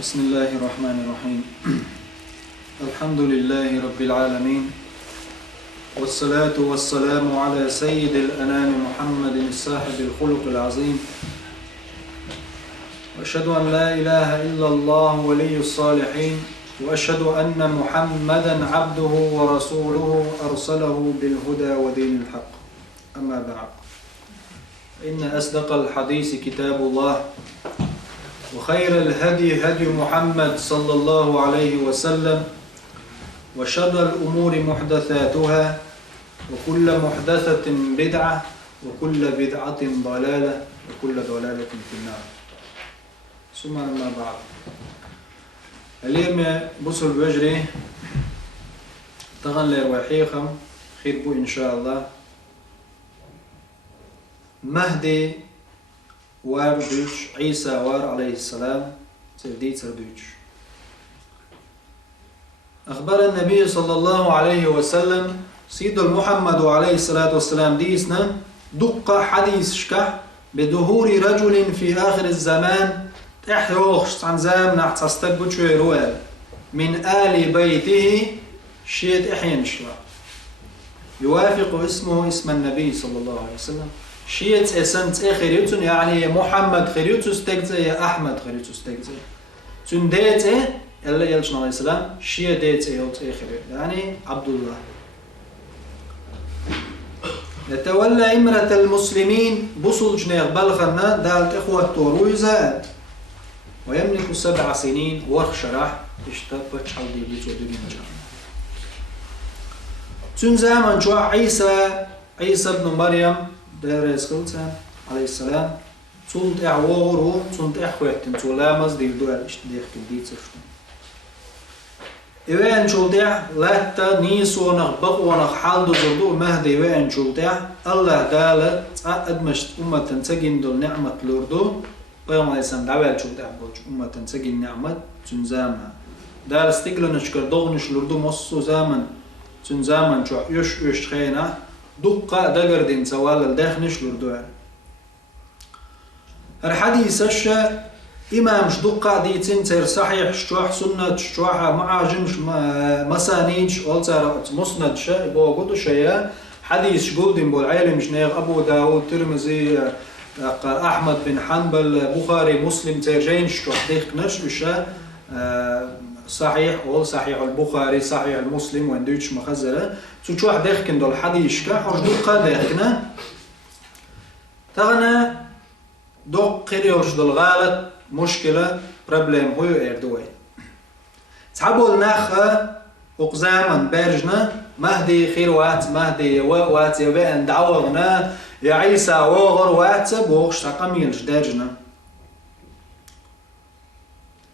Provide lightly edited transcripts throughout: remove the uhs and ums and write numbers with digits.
بسم الله الرحمن الرحيم. الحمد لله رب العالمين، والصلاة والسلام على سيد الأنام محمد الصاحب الخلق العظيم، وأشهد أن لا إله إلا الله ولي الصالحين، وأشهد أن محمدا عبده ورسوله أرسله بالهدى ودين الحق. أما بعد، إن أصدق الحديث كتاب الله، وخير الهدي هدي محمد صلى الله عليه وسلم، وشر الأمور محدثاتها، وكل محدثة بدعة، وكل بدعة ضلالة، وكل ضلالة في النار. ثم أما بعد، اليوم بصل بجري تغنى وحيخم خير بو إن شاء الله. مهدي وار دوش عيسى وار عليه السلام سرديت سردوش. أخبر النبي صلى الله عليه وسلم سيد محمد عليه الصلاة والسلام ديسنا دق حديث شكح بظهور رجل في آخر الزمان تحيوخش عن زام نحت استقبل شوي روال من آل بيته شيت إحين شلا يوافق اسمه اسم النبي صلى الله عليه وسلم. شيت اسنت خريوتون يعني محمد خريوتوس تجزي أحمد خريوتوس تجزي تون ديت اللي يلشنا عليه السلام شيت ديت يوت خريوت يعني عبد الله. يتولى إمرة المسلمين بصل جنيغ بلغنا دالت إخوة تورويزا، ويملك 7 سنين وخشرح اشتبت حولي بيتودرين جان. تون زمن جوا عيسى ابن مريم دارس خلصان عليه السلام تولد اعوغرو تولد اخواتن تولامز ديل دوال اشتديخ كديت سرشتن إيوان جولدع لاتا نيسو نغبق ونغحال زردو مهدي إيوان جولدع الله دالت أدمشت أمة تنسجن دول نعمة لردو بيوم عليه السلام دعوال جولدع بوج أمة تنسجن نعمة تنزامها دال استقلنش كردوغنش لردو مصو زامن تنزامن جو يش خينا دقة دقردين سوال الداخنش لردوان. الحديث الشا إمامش دقة ديتين تير صحيح شتوح سنة شتوح معاجمش مسانيج أولتر مسند شا بوجود شيء حديث جودين بالعلم شنيغ أبو داود ترمزي أحمد بن حنبل بخاري مسلم تير جين شتوح ديخ نشوشا صحيح أول صحيح البخاري صحيح المسلم وندوش مخزرة تشوح ديخكن دول حديث كا حوش دقة ديخكنا تغنى دق قريوش دول غالط مشكلة بروبليم هو اردوي تحبول ناخا وقزاما بارجنا مهدي خير وات مهدي وات يبين دعوغنا يا عيسى وغر وات بوغش تقميل جداجنا.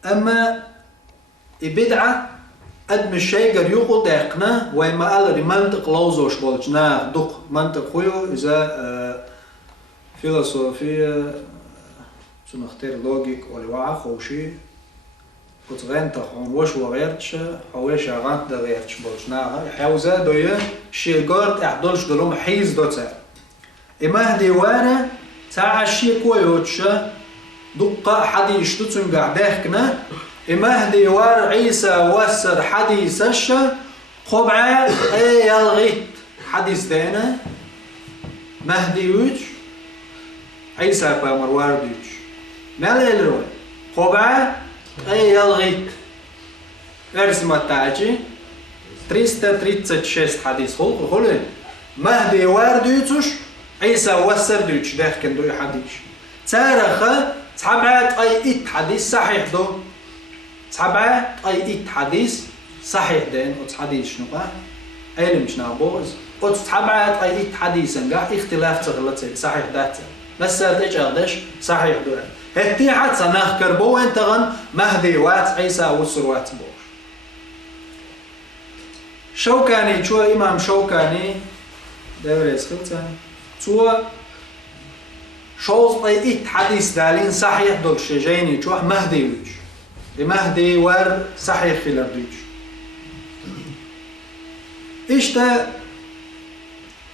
أما بدعة أدم الشيء قد يقول دقنا وما قال منطق لوزوش بولجنا دق منطق خويو إذا فيلسوفية نختار لوجيك ولا خوشي كنت غنت خون وش وغيرتش حوش غنت ده غيرتش بولجنا حوزة دوية شيء قرد أحدلش دلهم حيز دوتا إما هدي وانا تاع الشيء كويوتش دقة حديش تتسن قاعدهكنا مهدي وار عيسى وسر حديث الشا قبعة اي يلغيت حديث دينا مهدي ويج عيسى بامر واردوج مالا يلروي قبعة اي يلغيت ارسم التاجي 336 حديث خلق مهدي واردوج عيسى وسر دوج داخل دوي حديث تارخة تحبعت اي حديث صحيح دو سبعة أي حديث صحيح دين حديث شنو قا علم شنو بوز سبعة أي حديث نجا اختلاف تغلط صحيح ذات بس تيجي قداش صحيح دول هتي حد سنخ كربو أنت غن مهدي وات عيسى وسروات بوش شوكاني شو إمام شوكاني دوريس خلتاني شو شوز أي حديث دالين صحيح دول شجيني شو مهدي ويش مهدي ور صحيح في الأردوش. إشتا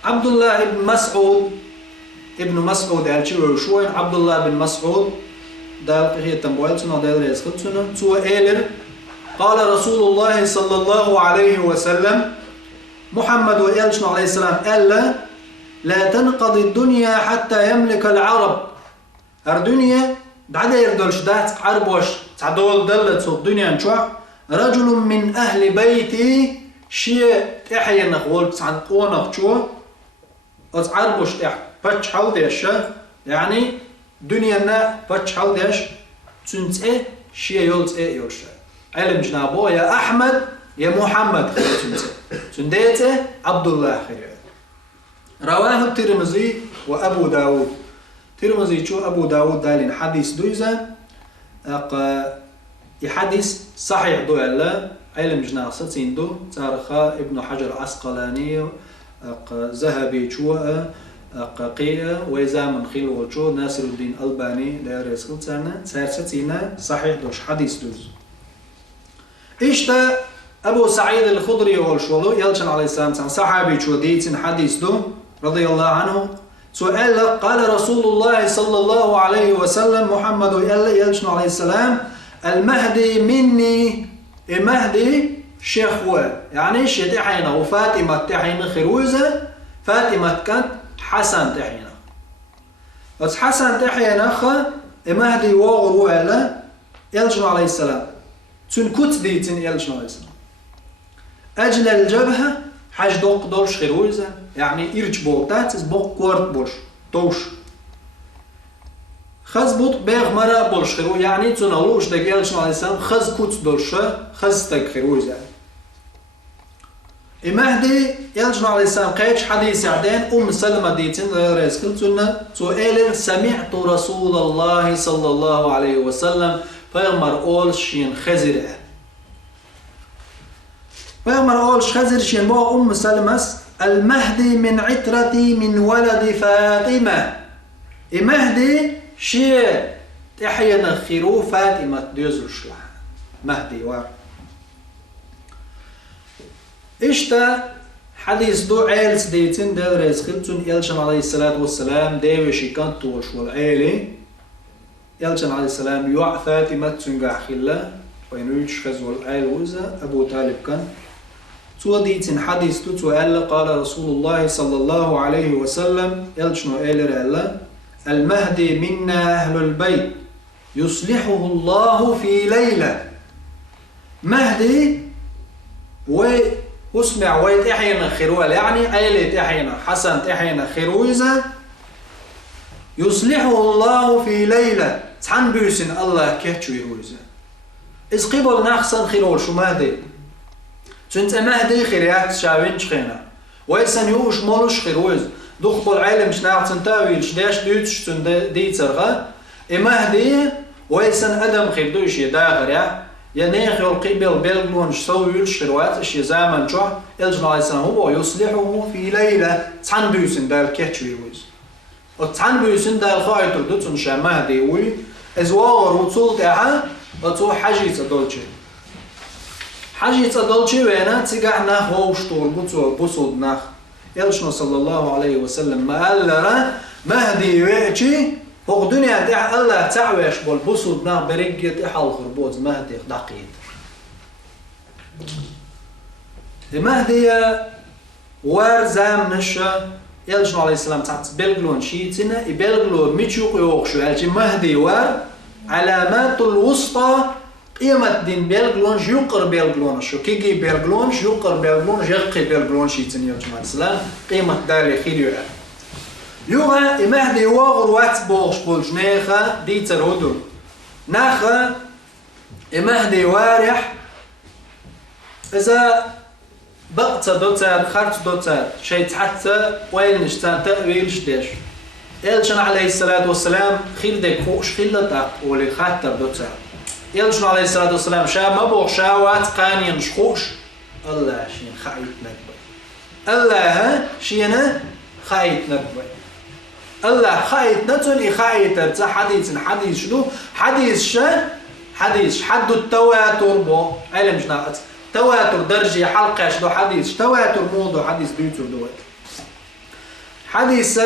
عبد الله بن مسعود ابن مسعود الشيء شوين عبد الله بن مسعود دال هي تنبويل سنة دال رزق سنة سو إيلر قال رسول الله صلى الله عليه وسلم محمد وإلشنا عليه السلام ألا لا تنقضي الدنيا حتى يملك العرب الدنيا بعد يردلش ده عربوش تعدول دلت الدنيا نشوع رجل من أهل بيتي شيء تحيي نقول عن قونا شو أز عربوش تح بتش حال ديش يعني دنيا نا بتش حال ديش تنت شيء يولت يولش علم جنابه يا أحمد يا محمد خير تنديته عبد الله خير رواه الترمذي وأبو داود ترمذي شو أبو داود دالين حديث دويزا يحديث صحيح دو الله علم جناصة سيندو تارخا ابن حجر عسقلاني ذهبي شو قيا ويزامن خيل وشو ناصر الدين الباني لارس قلتنا سارستينا صحيح دوش حديث دوز إشتا أبو سعيد الخضري والشولو يلشن عليه السلام صحابي شو ديتن حديث دو رضي الله عنه سؤال قال رسول الله صلى الله عليه وسلم محمد يلشن عليه السلام المهدي مني المهدي شيخوة يعني شيخ تحينا وفاطمة تحينا خروزة فاطمة كانت حسن تحينا بس حسن تحينا خا المهدي وغرو على يلشن عليه السلام تنكت ديتن يلشن عليه السلام أجل الجبهة حاج دوق دورش خروزة يعني إرج بوتات بوق كورت بوش توش خز بوت بيغ مرة بولش خرو يعني تنالوش دق يلشن عليه السلام خز كوت دورشة خز تق خروزة المهدي يلشن عليه السلام قيتش حديث عدين سلمة ديتن ريسكل تنا سؤال سمعت رسول الله صلى الله عليه وسلم فيغمر أول شين خزر فيغمر أول خزر شين بو سلمة المهدي من عترتي من ولد فاطمة المهدي شيء تحينا خيرو فاطمة ديوزل شلح مهدي وار إشتا حديث دو عيلس ديتن دل رزقلتن يلشن عليه الصلاة والسلام ديوشي كانت توش والعيلي يلشن عليه السلام يوع فاطمة تنقع خلا وينويش خزو العيل وزا أبو طالب كان تو ديتن حديث تو قال رسول الله صلى الله عليه وسلم يلشنو إيلر ألا المهدي منا أهل البيت يصلحه الله في ليلة مهدي واسمع ويتحينا خيروال يعني أيلي تحينا حسن تحينا خيرويزة يصلحه الله في ليلة تحن بيسن الله كيتشو يرويزة إذ قبل ناخصا خيرول شو مهدي تنت مهدي خيريات شاوين شخينا ويسن يوش مولوش خيرويزة دوخ بالعلم شناع تنتاويل شداش دوتش تند ديترغا مهدي ويسن أدم خيردوش يداغر يا نيخ القبل بلغون شسويل شروات شي زمن شو الجن عليه السلام هو يصلحه في ليلة تحن بيوسن دال كيتشويوز وتحن بيوسن دال خايتر دوتن شا مهدي وي ازوار وصول تاعها وتو حاجيت دولتشي حاجيت دولتشي وينا تيغانا هوش طول بوصول ناخ يلشنو صلى الله عليه وسلم ما قال لنا مهدي ويأتي فوق الدنيا تاع الله تعويش بالبصل بنا برقية إحال خربوز مهدي دقيق المهدي وارزام نشا يلشنو عليه السلام تعت بلغلون شيتنا يبلغلون ميتشوق يوغشو يلشي مهدي وار علامات الوسطى قيمة دين بلغلون يقر بلغلون شو كيجي بلغلون يقر بلغلون يقي بلغلون شيتن يلشنو عليه السلام قيمة دالي خير يوغا المهدي واغر وات بوغش بولجنيخا ديتر هدو ناخا المهدي وارح إذا بقت دوتار خرط دوتار شيء حتى وين نشتان تأويلش ديش يلشن عليه الصلاة والسلام خير ديك فوقش خير لتاق ولي خاتر دوتار يلشن عليه الصلاة والسلام شا ما بوغ شاوات قاني نشخوش الله شين خايت نكبي الله شينا خايت نكبي الله خايت نتون خايت ارتا حديث شنو حديث حد التواتر بو علم جناقت تواتر درجة حلقة شنو حديث تواتر موضوع حديث بيوتر دوت حديث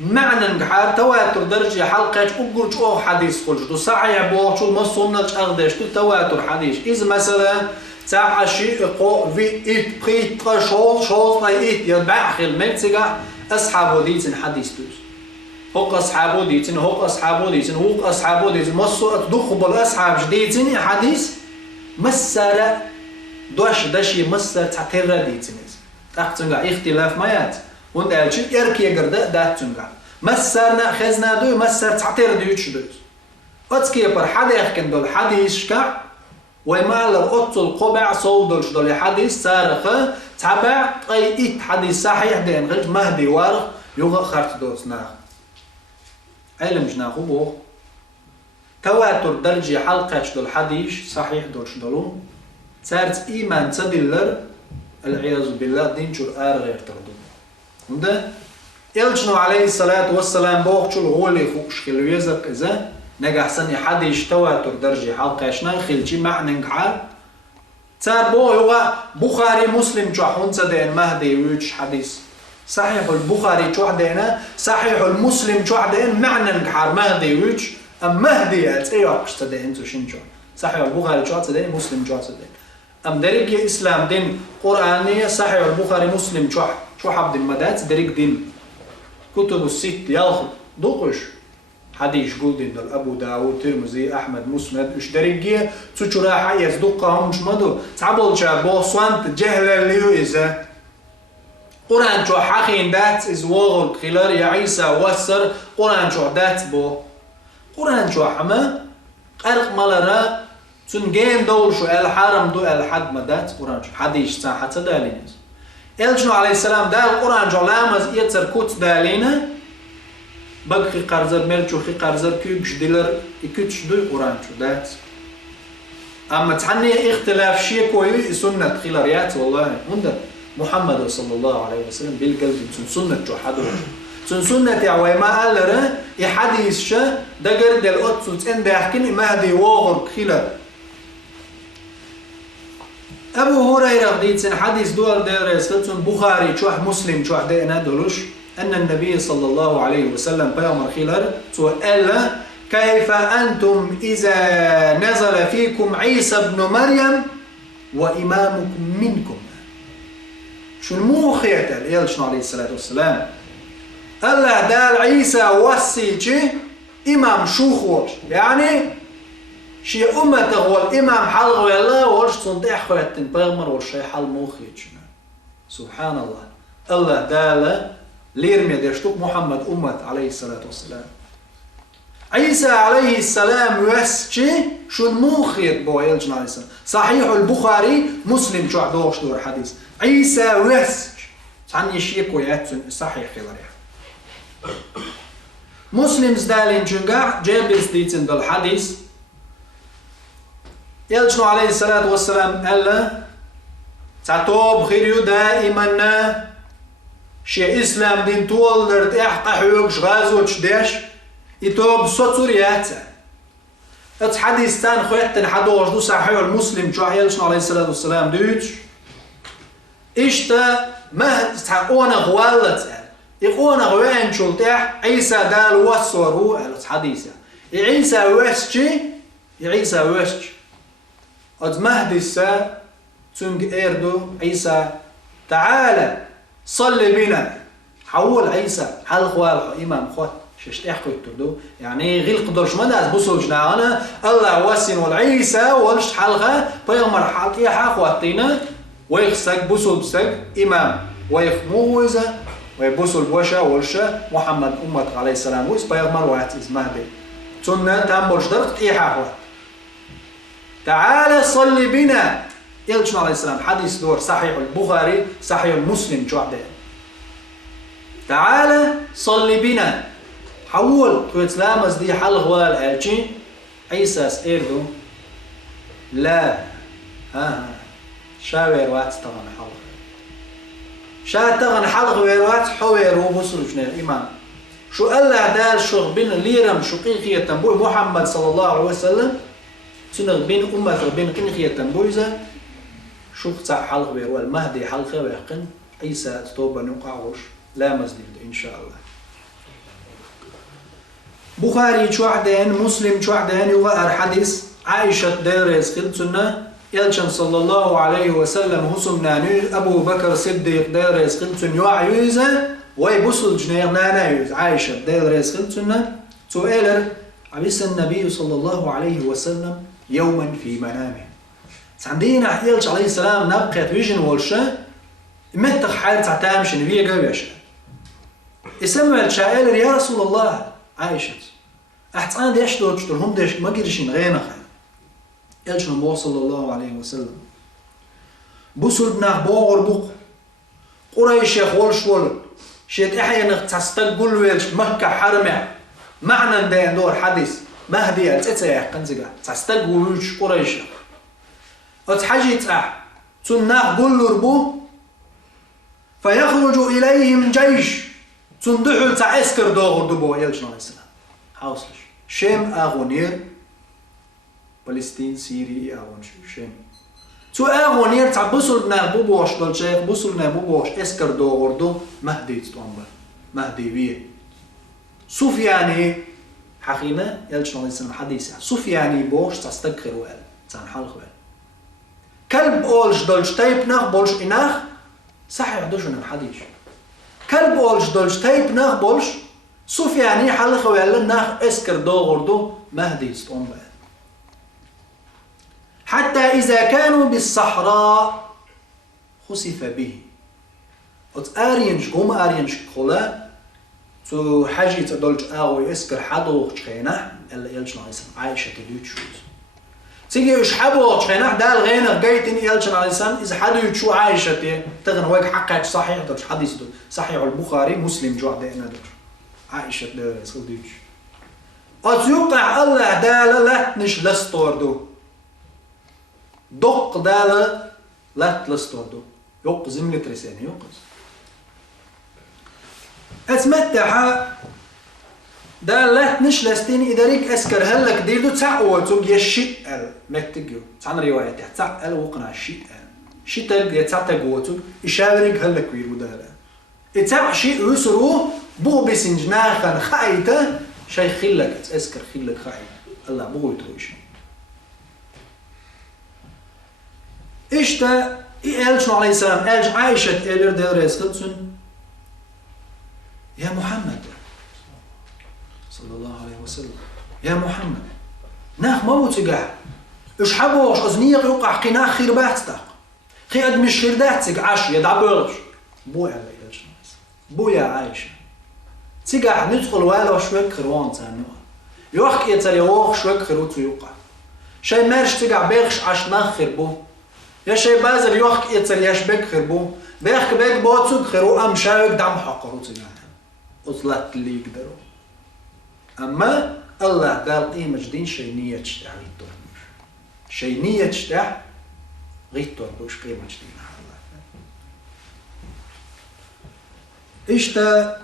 معنى نجحار تواتر درجة حلقة أقول شو حديث خلش تو صحيح بوه شو ما صنّلش أغدش تو تواتر حديث إذا مثلا تاع شيء قو في إت بريت شول باي إت يربع خل مكتجع أصحابه ديتن حديث توس هوك أصحابه ديتن هوك أصحابه ديتن هوك أصحابه ديتن مصو تدخل بالأصحاب جديتن حديث مسألة دشي مسألة تعتبر ديتن تحتنجع اختلاف مايات وانت قالش إركي جردا ده تنجع مسرنا خزنا دو مسر تعتبر ديوتش دوت أتكي بر حدا يحكي دول حديث كع وما لو أطل قبع صودلش دول حديث سارخة تبع أي حديث صحيح دين غير مهدي وارخ يوغا خرط دوت ناخ علم جناخو بوخ تواتر درجة حلقة دول حديث صحيح دولش دولو صارت إيمان تدلر العياذ بالله دين شو غير تردو وده إلشنو عليه الصلاة والسلام بوخ شو الغولي خوش خلو يزق إذا نجح سني حديث تواتر درجة حلقة شنا خلشي معنى نجحار صار بو هو بخاري مسلم شو حونسا دين مهدي ويش حديث صحيح البخاري شو عدينا صحيح المسلم شو عدين معنى نجحار مهدي ويش أم مهدي أتأيوه كشتدين تشين شو صحيح البخاري شو عدين مسلم شو عدين أم دريك إسلام دين قرآنية صحيح البخاري مسلم شو حب المدات دريك دين كتب الست ياخد دوقش حديث قول دين دل أبو داود ترمذي أحمد مسند إيش دريجية تشورا حيز دوقهم مش مدو تعبول شابو صوانت جهل اللي إذا قرآن شو حقين دات إز وغل خلال يا عيسى وسر قرآن شو دات بو قرآن شو حما قرق ملرا تنجين دول شو الحرم دو الحد مدات قرآن شو حديث ساعة حتى دالين إلشنو عليه السلام دال القرآن جو لامز يتر كوت دالينا بقى قرزر ملشو خي قرزر كيبش ديلر يكتش دو القرآن شو دات أما تعني اختلاف شيء كوي سنة خلاريات والله هندا محمد صلى الله عليه وسلم بالقلب سنة جو حدو سنة يعوي ما قال ره يحديث شا دقر دل أتسوت إن بيحكين ما هدي وغر خلار أبو هريرة ديتن حديث دور درسلتون بخاري شوح مسلم شوح دينا دولوش أن النبي صلى الله عليه وسلم بيامر خلال سؤال كيف أنتم إذا نزل فيكم عيسى ابن مريم وإمامكم منكم شو الموخية الإلشن عليه الصلاة والسلام الله دال عيسى وسيجي إمام شوخوش يعني شي أمته هو الإمام حلق ويلا ورش تصدح خواتن بغمر ورشي حل موخيجنا سبحان الله الله دال ليرمي ديشتوك محمد أمت عليه الصلاة والسلام عيسى عليه السلام يسجي شو الموخيت بو يلجنا عليه السلام صحيح البخاري مسلم شو عدوش دور حديث عيسى يسج عني شيك وياتن صحيح خلال مسلم زدالين جنقع جابس ديتن دل حديث يلجنو عليه الصلاة والسلام قال تعتوب خيريو دائما شي إسلام دين طول درت إحقا حيوكش غازوش ديش يتوب سوتوريات حديث تان خويتن حدوش دو صحيح المسلم شو يلجنو عليه الصلاة والسلام دوش إشتا ما تحقونا غوالت يقونا غوين شلتح عيسى دال وصورو حديث عيسى وسجي عيسى وسجي قد مهدي السا تنج إيردو عيسى تعالى صلي بنا حول عيسى حل خوال إمام خوات ششت إحكو يتردو يعني غير قدرش مدى بصوا جناعنا الله وسن والعيسى والش حلقة بيغمر حلقية حاخواتينا ويخسك بصوا بسك إمام ويخموزة ويبصوا البوشة والشا محمد أمت عليه السلام ويس بيغمر وقت مهدي تنة تنبرش درت إيه حاخوات تعالى صلي بنا يلجنا عليه السلام حديث دور صحيح البخاري صحيح المسلم شو عده تعالى صلي بنا حول تويت لامز دي حل غوال الجي عيسى سيردو لا شاوير وات تغن حلق شا تغن حلق ويروات حوير وبصر جنا الإمام شو الله دال شو بين ليرم شو قيقية تنبوي محمد صلى الله عليه وسلم سنغ بين أمة وبين قنخية تنبويزة شوف تاع حلق ويروا المهدي حلقة ويقن عيسى توبة نقعوش لا مزديد إن شاء الله بخاري شوحدين مسلم شوحدين يغير حديث عائشة ديريز قلتنا يلشن صلى الله عليه وسلم هسمنا أبو بكر الصديق ديريز قلتن يوعيوزة ويبصل جنير نانايوز عائشة ديريز قلتنا سؤال عبس النبي صلى الله عليه وسلم يوما في منامه عندنا يلش عليه السلام نبقى ويجن والشا متخ حال تعتامش نبيه قويش اسمع الشائل يا رسول الله عائشة أحتان ديش دوتشتر هم ديش ما قرشين غينا خير يلش نبوه صلى الله عليه وسلم بوصل بناه بوغر بوغ قريش يخولش ولد شيت إحيانا تستقل ويلش مكة حرمع معنى دين دور حديث مهدي أتسيح قنزقا تستقل ويلش قريش أتحجيت تناه قل ربو فيخرج إليهم جيش تندحل تعسكر دوغر دبو يلش عليه السلام حاصلش شام أغونير فلسطين سيري أغون شام تو أغونير تاع بوصل نابو بوش دول شيخ بوصل نابو بوش اسكر دوغر دو مهدي تتوانبر مهدي بيه سفياني حقينا يلش عليه السلام حديثة سفياني بوش تستقر وقال تاع حلق وقال كلب أولش دولش تايب ناخ بولش إناخ صحيح دوشنا الحديث كلب أولش دولش تايب ناخ بولش سفياني حلق وقال ناخ اسكر دوغر دو مهدي تتوانبر حتى إذا كانوا بالصحراء خسف به أرينش قوم أرينش خلا تو حاجة تدولج أغوي إسكر حدوغ تخينح إلا يلجن عليه السلام عايشة تدوت شوز تيجي يشحبوغ تخينح دال غينغ جايتين يلجن عليه السلام إذا حدو يتشو عايشة تغن واق حقك صحيح دوش حديث دول صحيح البخاري مسلم جوع دينا دوش عايشة دوش أتيوقع الله دال لا نش لستور دو دق دال لا تلستور دو يوق زملة رسانة يوقز أتمتع دال لا نش لستين إداريك أسكر هلك ديلو تعوتو يشيء متجو تعن رواية تعال وقنا شيء شيء يتعتقوتو إشارك هلك ويرو دالا إتع شيء يسرو بو بسنجناخا خايتا شيء خلك أسكر خلك خايتا الله بو يترويش إشتا إيلش عليه السلام إيلش عايشة إيلر ديريس خلصن يا محمد صلى الله عليه وسلم يا محمد ناخ ما بوتقع إيش حبوش أزنيق يوقع قناخ خير باحتك خي أد مش خير داتك عاش يدعبرش بويا إيلش بويا عايشة تقع ندخل ولا شوك خروان تانوها يوخ يتري ووخ شوك خروتو يوقع شي مارش تقع بيخش عاش ناخر بو يا شي بازل يوخ يتري يشبك خربو بيخ بيك بوتسوك خرو أم شاوك دعم حقرو تقع أطلعت اللي يقدروا أما الله قال قيمة جدين شيء نية تشتاع غير توربوش شيء نية تشتاع غير توربوش قيمة جدين الله إشتا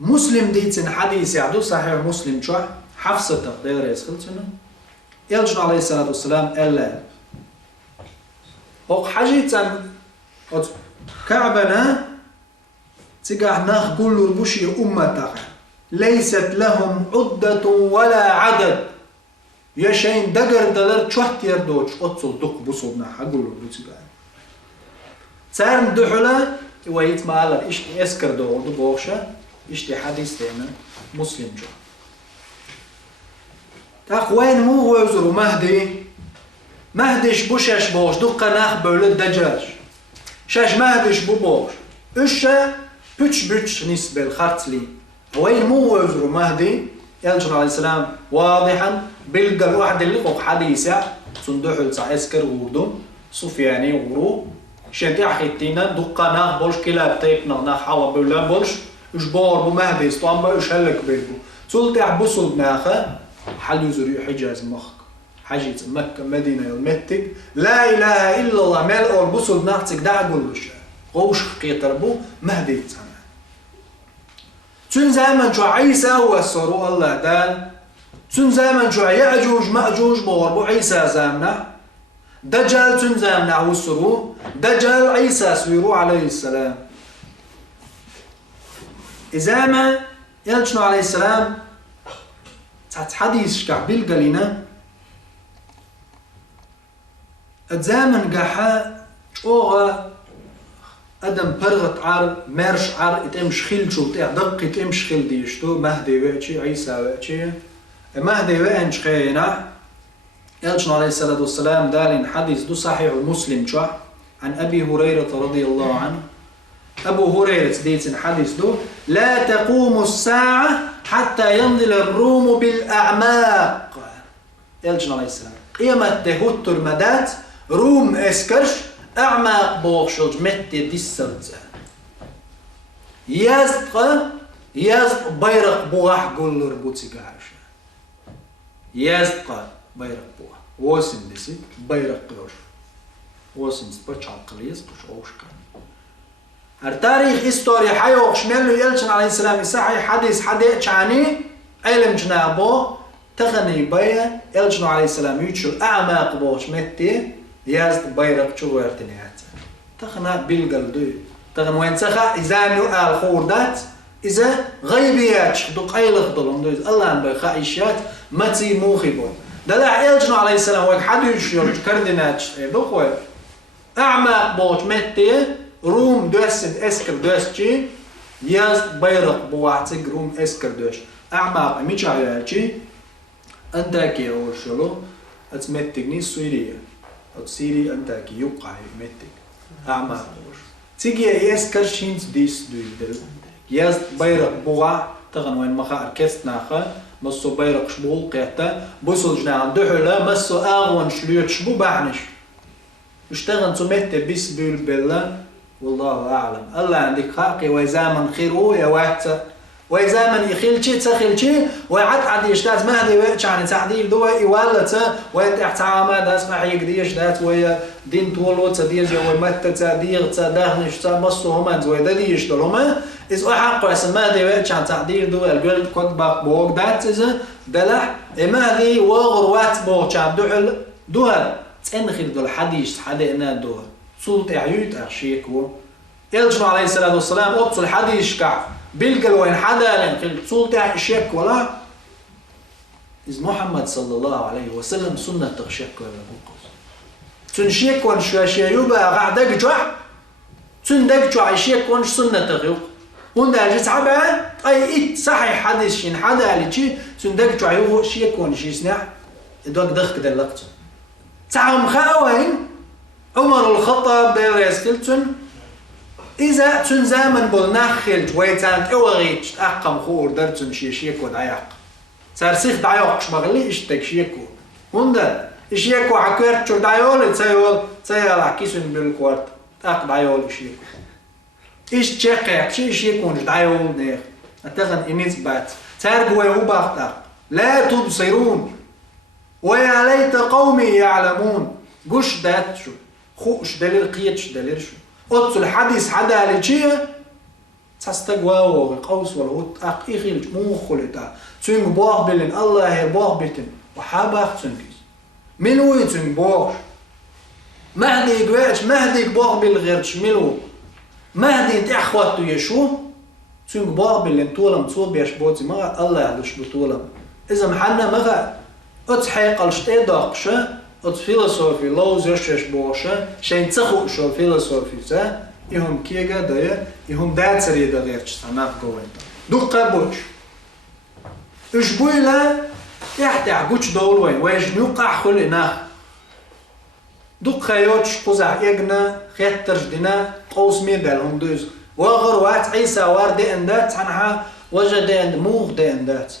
مسلم ديتن حديث يعدو صحيح مسلم شو حفصة تقدير يسخلتنا يلجن عليه الصلاة والسلام ألا حاجة كعبنا تقع ناخ كل البشي أمتك ليست لهم عدة ولا عدد يشين دقر دلر شوحت يردوش أتصل دق بصوبنا حقول البشي سارن دحلا ويت معالا إشتي أسكر دور بوغشا إشتي حديث تينا مسلم جو تاق وين مو وزرو مهديش بوشاش بوش دقا ناخ بولد دجاج شاش مهديش بو بوش إشا بوش نسبة الخرطلي وين مو وزرو مهدي يلجر عليه السلام واضحا بلقى الواحد اللي فوق حديثة صندوح تاع اسكر وردو سفياني ورو شنتي حيتينا دقا ناخ بولش كلاب تيبنا ناخ حوا بولا بولش اجبار بو مهدي اسطوانبا اش هلك بيبو سلطي عبسو بناخه حل يزري حجاز مخ حاجة مكة مدينة المتك لا إله إلا الله مال أول بصل بناختك دع قولوش غوش قيتربو مهدي تسمع تون زمن شو عيسى وسرو الله دال تون زمن شو يأجوج مأجوج بوربو عيسى زمنا دجال تون زمنا وسرو دجال عيسى سويرو عليه السلام إذا ما يلجنو عليه السلام تحت حديث شكعبيل قالينا اتزامن قاحا شوغا ادم برغت عار مرش عار اتمش خيل شو تاع دق اتمش خيل ديشتو مهدي وقتي عيسى وقتي مهدي وقن شخينا يلجنو عليه الصلاة والسلام دالين حديث دو صحيح مسلم شو عن أبي هريرة رضي الله عنه أبو هريرة ديت حديث دو لا تقوم الساعة حتى ينزل الروم بالأعماق يلجنو عليه السلام قيمة دهوت المدات روم اسكرش أعماق بوغشوج متى ديسلت يزق بيرق بوح قول ربوتي قاعش يزق بيرق بوح واسم ديسي بيرق قروش واسم سبتش عقليز قش أوشكا التاريخ إستوري حيو شملو يلجن عليه السلام يسحي حديث حديث عني علم جنابو تغني بيا يلجن عليه السلام يتشل أعماق بوش متى يزق بيرق شو ارتنيات تغنى بالقلدو تغن وين سخا إذا نو الخوردات إذا غيبيات شدق أي لخضلهم دوز الله أن بخايشات متي موخبون دلع يلجن عليه السلام وين حد يشير كردينات دخوة أعماق بوش متى روم دوسن اسكر دوسجي يز بيرق بوعتك روم اسكر دوش أعماق ميش عيالجي أنتاكي أول شلو أتمتقني سوريا أتسيري أنتاكي يوقع يمتق أعماق بوش تيجي اسكر شينز ديس دويدل يز بيرق بوع تغن وين مخا أركست ناخا مسو بيرق شبول قيتا بوصل جنان دحولا مسو آغوان شليوت شبو بعنش اشتغن تمت بس بيل بالله والله أعلم الله عندك خاقي ويزامن خيره يا واحد ويزامن يخيلشي تخيلشي وعد عاد يشتاز مهدي ويش عن تعديل دوا يولت ويتعامل داس ما يقديش دات ويا دين تولو تديج ومت تدير تدهنش تمسو هما ويديش دلهما إذا حق اسم مهدي ويش عن تعديل دوا الجلد كود باق بوق دات إذا دلح مهدي وغر وات بوق عن دحل دوها تنخل دول حديش حدينا دوها صوت عيوت أشيكو يلجن عليه الصلاة والسلام أبصل حديش كعف بيلقى وين حدا لنقل صوت أشيك ولا إذ محمد صلى الله عليه وسلم سنة تغشيك ولا بوقص تنشيك وانش أشيوبا غعدك جوع تندك جوع أشيك وانش سنة تغيوق وندا جتعبا أي صحيح حديث شين حدا لشي تندك جوع يوغو أشيك وانش يسنع إدوك دخك دلقت تعم خاوين عمر الخطاب دير يسكلتن إذا تن زمن بالنخل ويتانت أوغيتش أقم خور درتن شيشيكو دعيق سارسيخ دعيقش مغلي إشتك شيكو هندا إشيكو عكويرت شو دعيول تسيال عكيسن بالكوارت أق دعيول إشيكو إيش تشيقيق شيشيكو دعيول نيخ أتغن إنيس بات تارقوا يوباق لا تبصرون ويا ليت قومي يعلمون قش دات شو خوش دليل قيتش دليل شو قلت الحديث حدا لشيء تستقوى قوس ولا أق إخيل موخلتا تنق بوغ بلن الله بوغ بيتن وحابخ تنقيس ملوي تنق بوغ مهدي قويتش مهدي بوغ بالغيرش ملو مهدي تأخواتو يشو تنق بوغ بلن طولم تصوب يشبوتي مغا الله يعلوش بطولم إذا محنا مغا أتحيقلش تيداقشا أت فيلسوفي لوز يشش بوشة شين تخو شو فيلسوفي تا يهم كيجا دايا يهم داتسري دا غيرش تناف قوين دقة بوش إش بويلا يحتى عقوش دولوين ويش نوقع خلنا دقة يوتش قزع يجنا خيترش دينا قوس ميدال هم دوز وغر وات عيسى وار دي اندات عنها وجد دي اند موغ دي اندات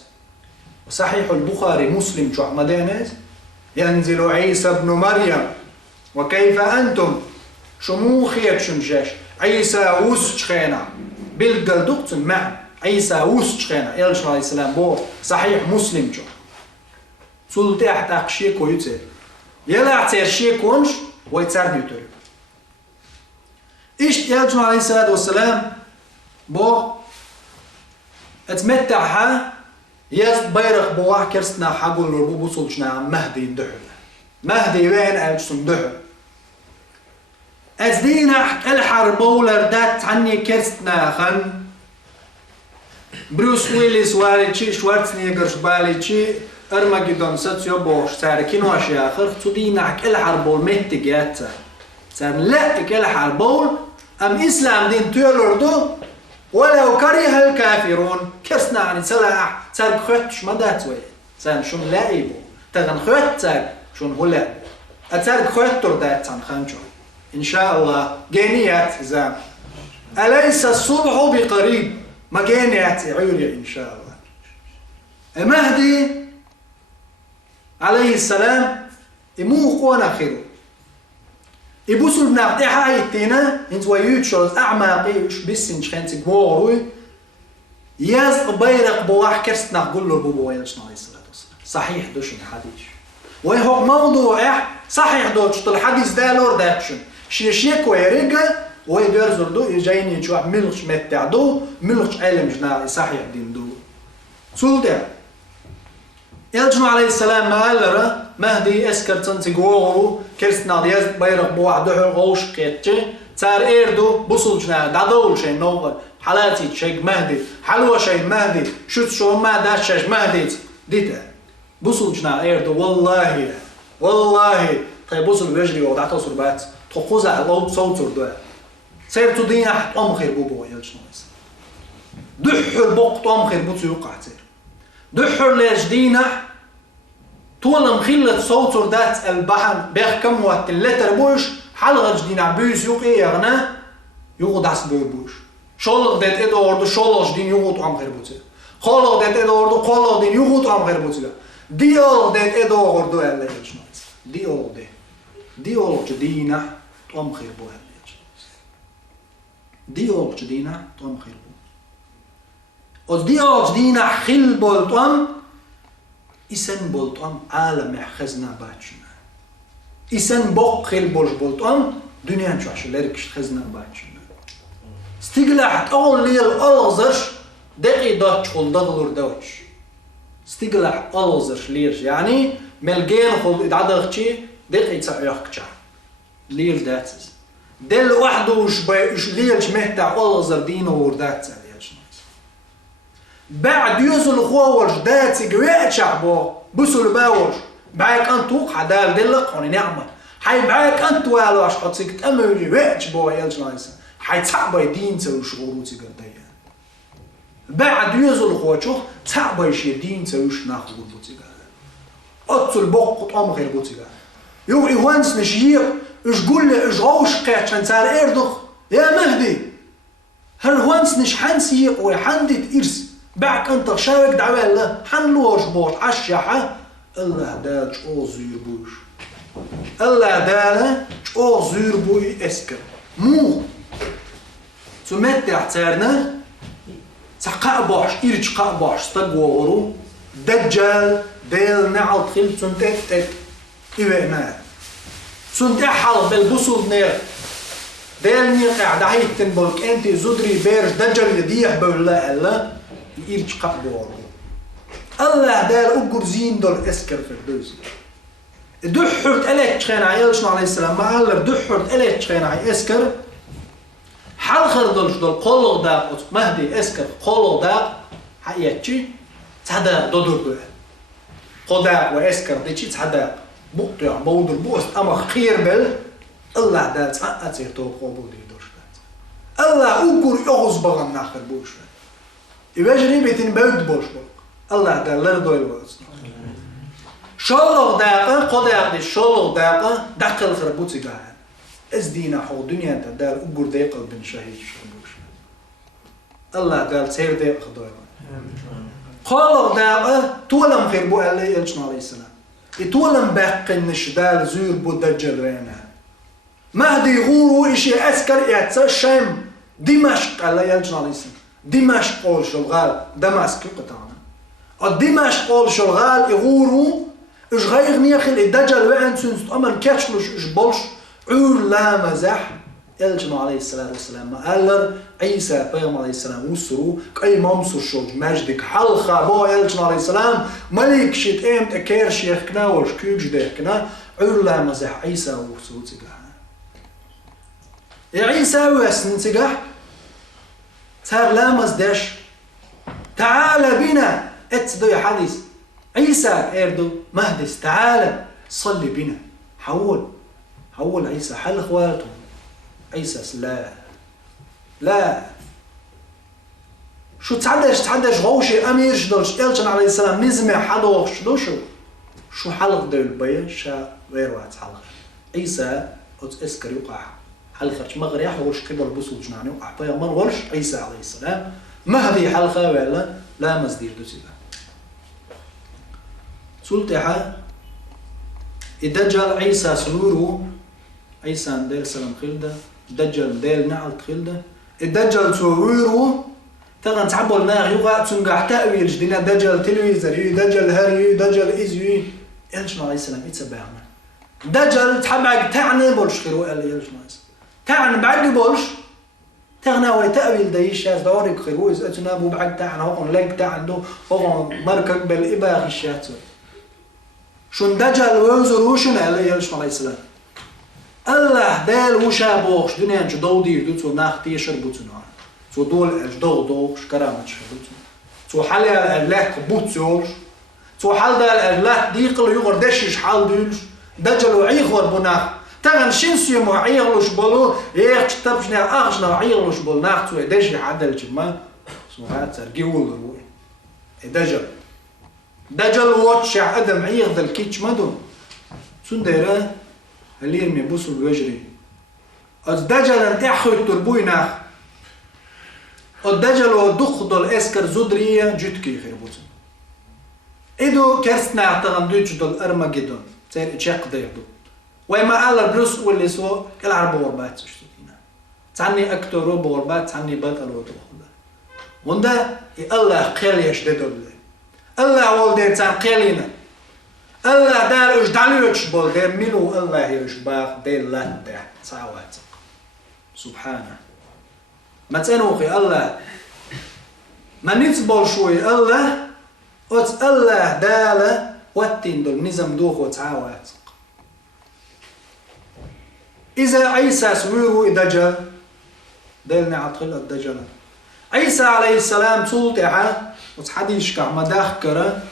صحيح البخاري مسلم شو عمدينات ينزل عيسى ابن مريم وكيف أنتم شموخيت شمشاش عيسى وسخينا بالقلدقت مع عيسى وسخينا يلش عليه السلام بو صحيح مسلم شو سلطة أحتاق شيك ويتسير يلا اعتير شيك ونش ويتسار بيوتر إيش يلش عليه الصلاة والسلام بو اتمتعها يز بيرق بواح كرستنا حقول الربو بوصلشنا مهدي دحل مهدي وين أجسم دحل أزدينا الحرب ولردات عني كرستنا خن بروس ويليس والي شوارتنيغر بالي أرماجدون ستيو بوش صار كينو أشياء آخر تدينك الحربول متجات صار لا كل حربول أم إسلام دين تولردو ولو كره الكافرون كسنا عن سلاح صار خدش مدات وين صار شون لاعبو تغن خد صار شون هلا أصار خد تردات عن خنجو إن شاء الله جنيات زام أليس الصبح بقريب ما جنيات عيوري إن شاء الله المهدي عليه السلام يموق وانا خيرو يبوسوا بناقضي حايتينا انتوا يوتشوز اعماقي وش بسن شخنتي بوروي ياز بيرق بواح كرست نقول له بابو يلشنا عليه الصلاة والسلام صحيح دوش الحديث وهو موضوع صحيح دوش الحديث ده لور داكشن شيك ويرجع ويدرزر دو يجيني يشوح ملخش متع دو ملخش علم جناعي صحيح دين دو سولدا يلجنو عليه السلام ما قال مهدي اسكر تنتقوغو كرسنا دياز بيرق بواحد غوش كيتشي تار ايردو بوصل جنا دادول شي نوغل حالاتي شيك مهدي حلوة شي مهدي شوت شو ما داشش مهدي ديتا بوصل جنا ايردو والله طيب بوصل بيجري وضع توصل بات تقوزع لو صوتر دو سيرتو دينا حط خير بوبو يلجنو دحر بوق خير بوتو يوقع تير دحر ليش دينا طول مخلة صوتر دات البحر بيحكم وقت اللتر بوش حلقة جدينا بيس يوقي يغنى يوقو داس بوش شولق دات ايدو وردو شولق جدين يوقو طعم خير بوتي خولق دات ايدو وردو خولق دين يوقو طعم خير بوتي ديولق دات ايدو وردو ألا يجنوز ديولق جدينا طعم خير بو ألا يجنوز ديولق جدينا طعم خير بو وديولق جدينا خل بولطم إسن بولطم عالم خزنا باتشنا إسن بق خل بولطم دنيا نشوش لركش خزنا باتشنا استقلاحت أول ليل ألغزش دقي داتش خل دغلور دوش استقلاح ألغزش ليرش يعني ملقين خل إدعادغشي دقي تسعيخكشا لير داتس دل وحده وش ليلش مهتع ألغزر دينه ورداتس بعد يوصل خوالش داتي جوات شعبه بوصل باوش بعيك أنت وقع دال دلق هوني نعمة حي بعيك أنت والوش قصيك تأمل جواتش بوا يلش نايسا حي تعبي دين تسوي شغلوتي قرديا بعد يوصل خوالشوخ تعبي شي دين تسويش ناخذ بوتي قرديا أتصل بوق قطعم خير بوتي قرديا يو إيوانس نشيق إش قول لي إش غوش قيتشان سار إردخ يا مهدي هل هوانس نش حنسيق ويحندد إرس بعد أنت شارك دعوة الله حنلوش بوش عشاحة الله دالش أو زير بوش الله دالش أو زير بوي إسكر مو تمتع تارنا تقع باش إرج قع باش تقوورو دجال ديل نعل خل تنتت إيوانا تنتت حال بالبصل نير ديل نيقع دعيت تنبولك أنت زدري بيرج دجال يديح بولا الله يرج قبورو الله دار أقر زين دول إسكر في الدوزي دحرت أليك شخين عيالشنا عليه السلام ما قال دحرت أليك شخين عي إسكر حال خردلش دول قولو داق مهدي إسكر قولو داق حقيقتي تحداق دودر دوه قوداق وإسكر ديشي تحداق بقطع بودر بوست أما خير بل الله دار تحقاتي توب قبودي دوشتات الله أقر يغز بغم ناخر بوشت يواجري بيتين بود بوش بوك الله دلر دويل واسنا شالغ داقة قداق دي شالغ داقة دقل خربوتي قاعد از دينا حو دنيا تدار اقر ديقل بن شهيد شربوش الله دال سير ديق دويل قالغ داقة تولم خربو ألي يلشنا عليه السلام يتولم باقي نشدال زور بو دجل رينا مهدي غورو إشي أسكر إعتسا شام دمشق ألي يلشنا عليه السلام دمشق قول شلغال دمسك قطعنا دمشق قول شلغال يغورو إش غير نيخل الدجل وين سنست أمن كاتشلوش إش بولش عول لا مزح يلجم عليه الصلاة والسلام ما قال عيسى بيغم عليه السلام وسرو كأي ممسو شوج مجدك حلقة بو يلجم عليه السلام ملك شيت ايمت اكيرش يحكنا وش كيوج ديحكنا عول لا مزح عيسى وسرو تقح يا عيسى واسن تقح تار لامز داش تعال بنا اتدو يا حديث عيسى اردو مهدس تعال صلي بنا حول عيسى حل اخواته عيسى لا شو تعدش غوشي امير شدوش الشن عليه السلام نزمع حدوش دوشو شو حلق دول بيا شا غير واحد حلق عيسى اسكر يقع حلقة مغري حوش كبر بسوط جناني وقع بيا مرغلش عيسى عليه السلام مهدي حلقة ولا لا مزدير دوسيلا سلطة الدجال عيسى سلورو عيسى ديل سلام خلده الدجال ديل نعل خلده الدجال سلورو تغن تعبوا النار يوغا تنقع تأويل جدينا دجال تلويزر دجال هاري دجال إزوي إلشنا عليه السلام يتسبعنا دجال تحبعك تعني بولش خيرو قال لي إلشنا تعني بعد بولش تغنى ويتأويل دايش ياس دورك خيرو إذا أتنابو بعد تعني هوقن لك تعنده هوقن مركب بالإباغ الشاتو شون دجال ويوزروشن قال لي إلشنا عليه السلام الله دال وشابوش دنيا جدو دير دوتو ناختي يشربوتو نار تو دول اجدو شكرامة شهدوتو تو حالي الأجلات قبوتسوش تو حال دا الأجلات ديقل يغر دشش حال دولش دجلو عيغور بناخ تغن شنسو يمو عيغلوش بولو تبشنا أغشنا عيغلوش بول ناخ تو دشي حدل جمال سو هات سرقيول روي دجل واتش عدم عيغ ذا الكيتش مدون سون دايرا اللي يرمي بوسو الوجري از دجل انتحو التربوي ناخ الدجل ودخل اسكر زودريه جتكي خير بوتن إدو كرسنا اعتقد دوجدل أرمجدون تير إتشاق ديردو وما على البروس واللي سو العرب وربات شتينا تعني أكتر وربات تعني بات الوتو وندا الله قيل يشددو الله ولد تان قيلنا الله دار اجداليوش بول دير ميلو الله يشباخ دير لا ده ساوات سبحانه ما تنوخي الله ما نتبول شوي الله وت الله داله واتين دول نظام دوخ وتعاوات إذا عيسى سويرو دجل دلنا عطل الدجل عيسى عليه السلام تلطع وتحديش كعما داخكرة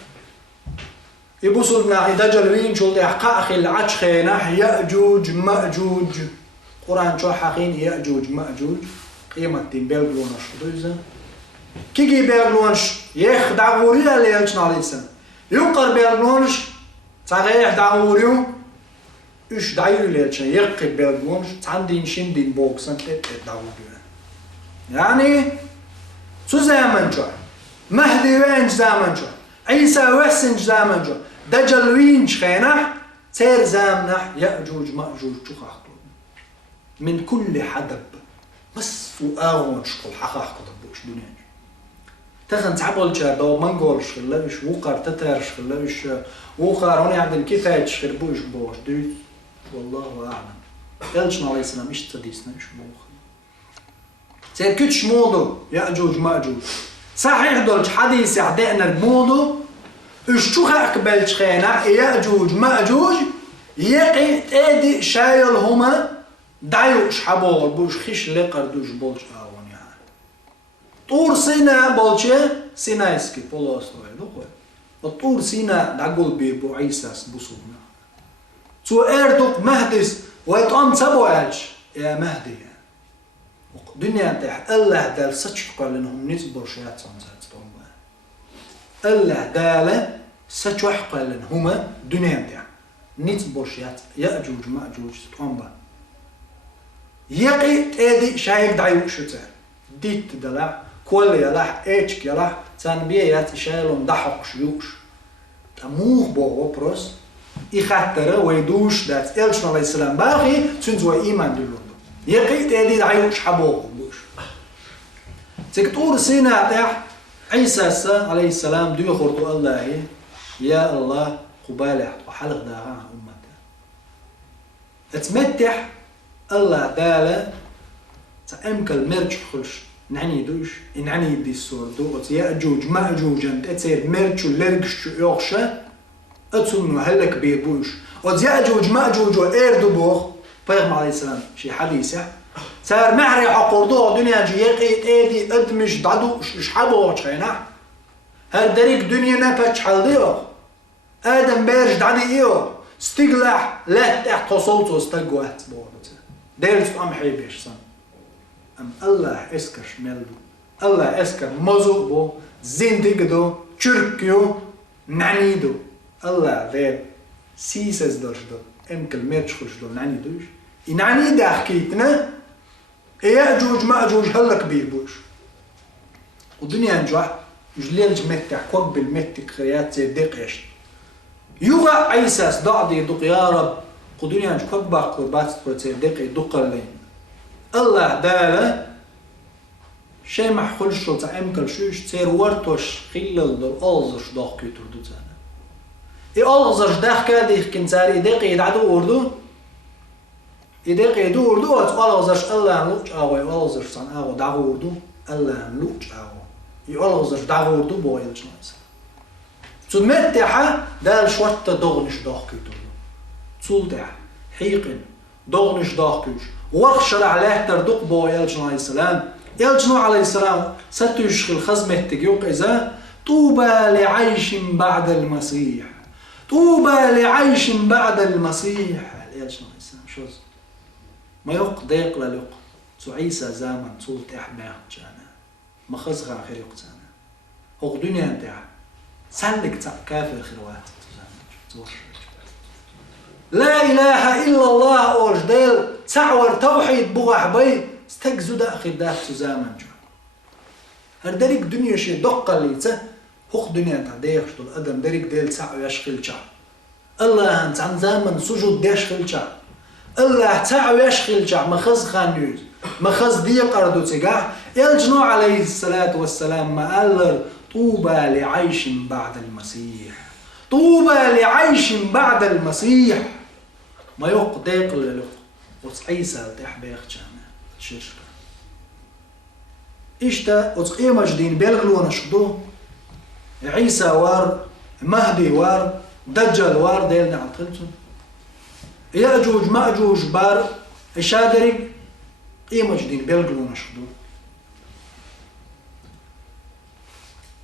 يبوصلنا دجل وين تلطع قاخي العش خيناح يأجوج مأجوج قرآن شو حقين يأجوج مأجوج قيمة دين بيلغلون شدوزة كيجي بيلغلونش يخدع غوريا ليلشنا عليه السلام يقر بيلغلونش تغيح دعوريو إيش دعيرو ليلشنا يقب بيلغلونش تعندين شندين بوكسن دعوريو يعني شو زمن جو مهدي وين زمن جو عيسى وسن زمن جو دجل وين خينح سير زمنح يأجوج مأجوج شخاخلو من كل حدب بس فؤاون شقل حقاق قطبوش دنيا تخن تعبول جادو منقول شخلوش وقر تتر شخلوش وقر هوني عند الكتاب شخربوش بوش دوت والله أعلم قالشنا عليه السلام إيش تديسنا إيش بوخ سير كتش مودو يأجوج مأجوج صحيح دولش حديث يعدئنا المودو إيش شو أقبل شخينا يأجوج مأجوج يقي تأدي شايل هما دايوش حبول بوش خيش لقر دوش بولش آوان يعني طور سينا بولشه سينايسكي بولوستوي لقوي الطور سينا داقول بيبو عيساس بوصوبنا تو اردوك مهدس ويتقام تبوالش يا مهدي دنيا تح الله دال سچ قال لهم نصبر شيات صنزات طوبا الله دال سچ قال لهم دنيا تح نصبر شيات يأجوج مأجوج طوبا يقي تأدي شايك دعيو شتر ديت دلع كل يلاح إيش يلاح تنبيهات شايلهم ضحك شيوش تموه بوه بروس يخاطر ويدوش دات إلشنا عليه السلام باقي تنزوا إيمان دلون يقي تأدي دعيو شحبوه بوش تكتور سينا تح عيسى عليه السلام دو يخرطوا الله يا الله قبالح وحلق داعا أمته اتمتح الله داله تأمكل مرج خلش نعني دوش نعني دي الصور دو يأجوج مأجوج أنت تصير مرج ولرجش يوخشة أتصل هلك بيبوش يأجوج مأجوج وإيردو بوخ بيغم عليه السلام شي حديثة صار معري عقردوه دنيا جي يقيت ايدي ادمش دادو شحبو وشخينا هر دريك دنيا نبتش حالديو آدم بيرج دعدي إيو استقلح لا تحتصلت واستقوات بورته ديلت أم حيبيش صن أم الله اسكر شمالدو الله اسكر مزوبو زندقدو تشركيو نعنيدو الله ذيل سيسز درجدو ام كلمات خرجدو نعنيدوش نعنيدا حكيتنا يأجوج مأجوج هلا كبير بوش ودنيا نجوح جليل جمتع كوب بالمتك خريات زي دقيش يوغا عيساس ضعدي دق يا رب قدنيا نج كوب باق بات زي دقي دقلين الله دالا شيء ما حخلشو تاع امكل شوش تسير ورتوش خلل دل ألزش داخ كيتر دو زانا ألزش داخ كادي كنتاري يدقي يدعدو وردو يدقي يدو وردو ألزش الله نلوش آوي ألزش سان آو دعو وردو الله نلوش آو يألزش دعو وردو بويل جنايس تمتحة دال شوات دغنش داخ كيتر دو تولتح حيقن دغنش داخ كيش ورخشر عليه تردق بويل جنايس سلام يلجنو عليه السلام ستشغل خزمة تجيوق إذا طوبى لعيش بعد المسيح طوبى لعيش بعد المسيح يلجنو عليه السلام شوز ما يق ديق للق تو عيسى زمن صوت إحباق جانا ما خزغا خير يقتانا هو دنيا انتها سلك كافر خيروات لا إله إلا الله أوجديل تعور توحيد بغح بي استجزو داخل داخل زمان جو هر دريك دنيا شي دقة اللي تا هوخ دنيا تاع دايخ شتو الأدم دريك ديل ساعة يشغل شعر الله انت عن زمن سجود يشغل شعر الله ساعة يشغل شعر مخز خانيوز مخز ديق أردو تقع يلجنو عليه الصلاة والسلام ما قال طوبى لعيش بعد المسيح طوبى لعيش بعد المسيح ما يوق ديق للق وعيسى تحبيخ جانا شركة إشتا وتقيم مجدين بيلغلونا شدو عيسى وار مهدي وار دجال وار ديلنا عطلتون يأجوج مأجوج بار إشادري قيم مجدين بيلغلونا شدو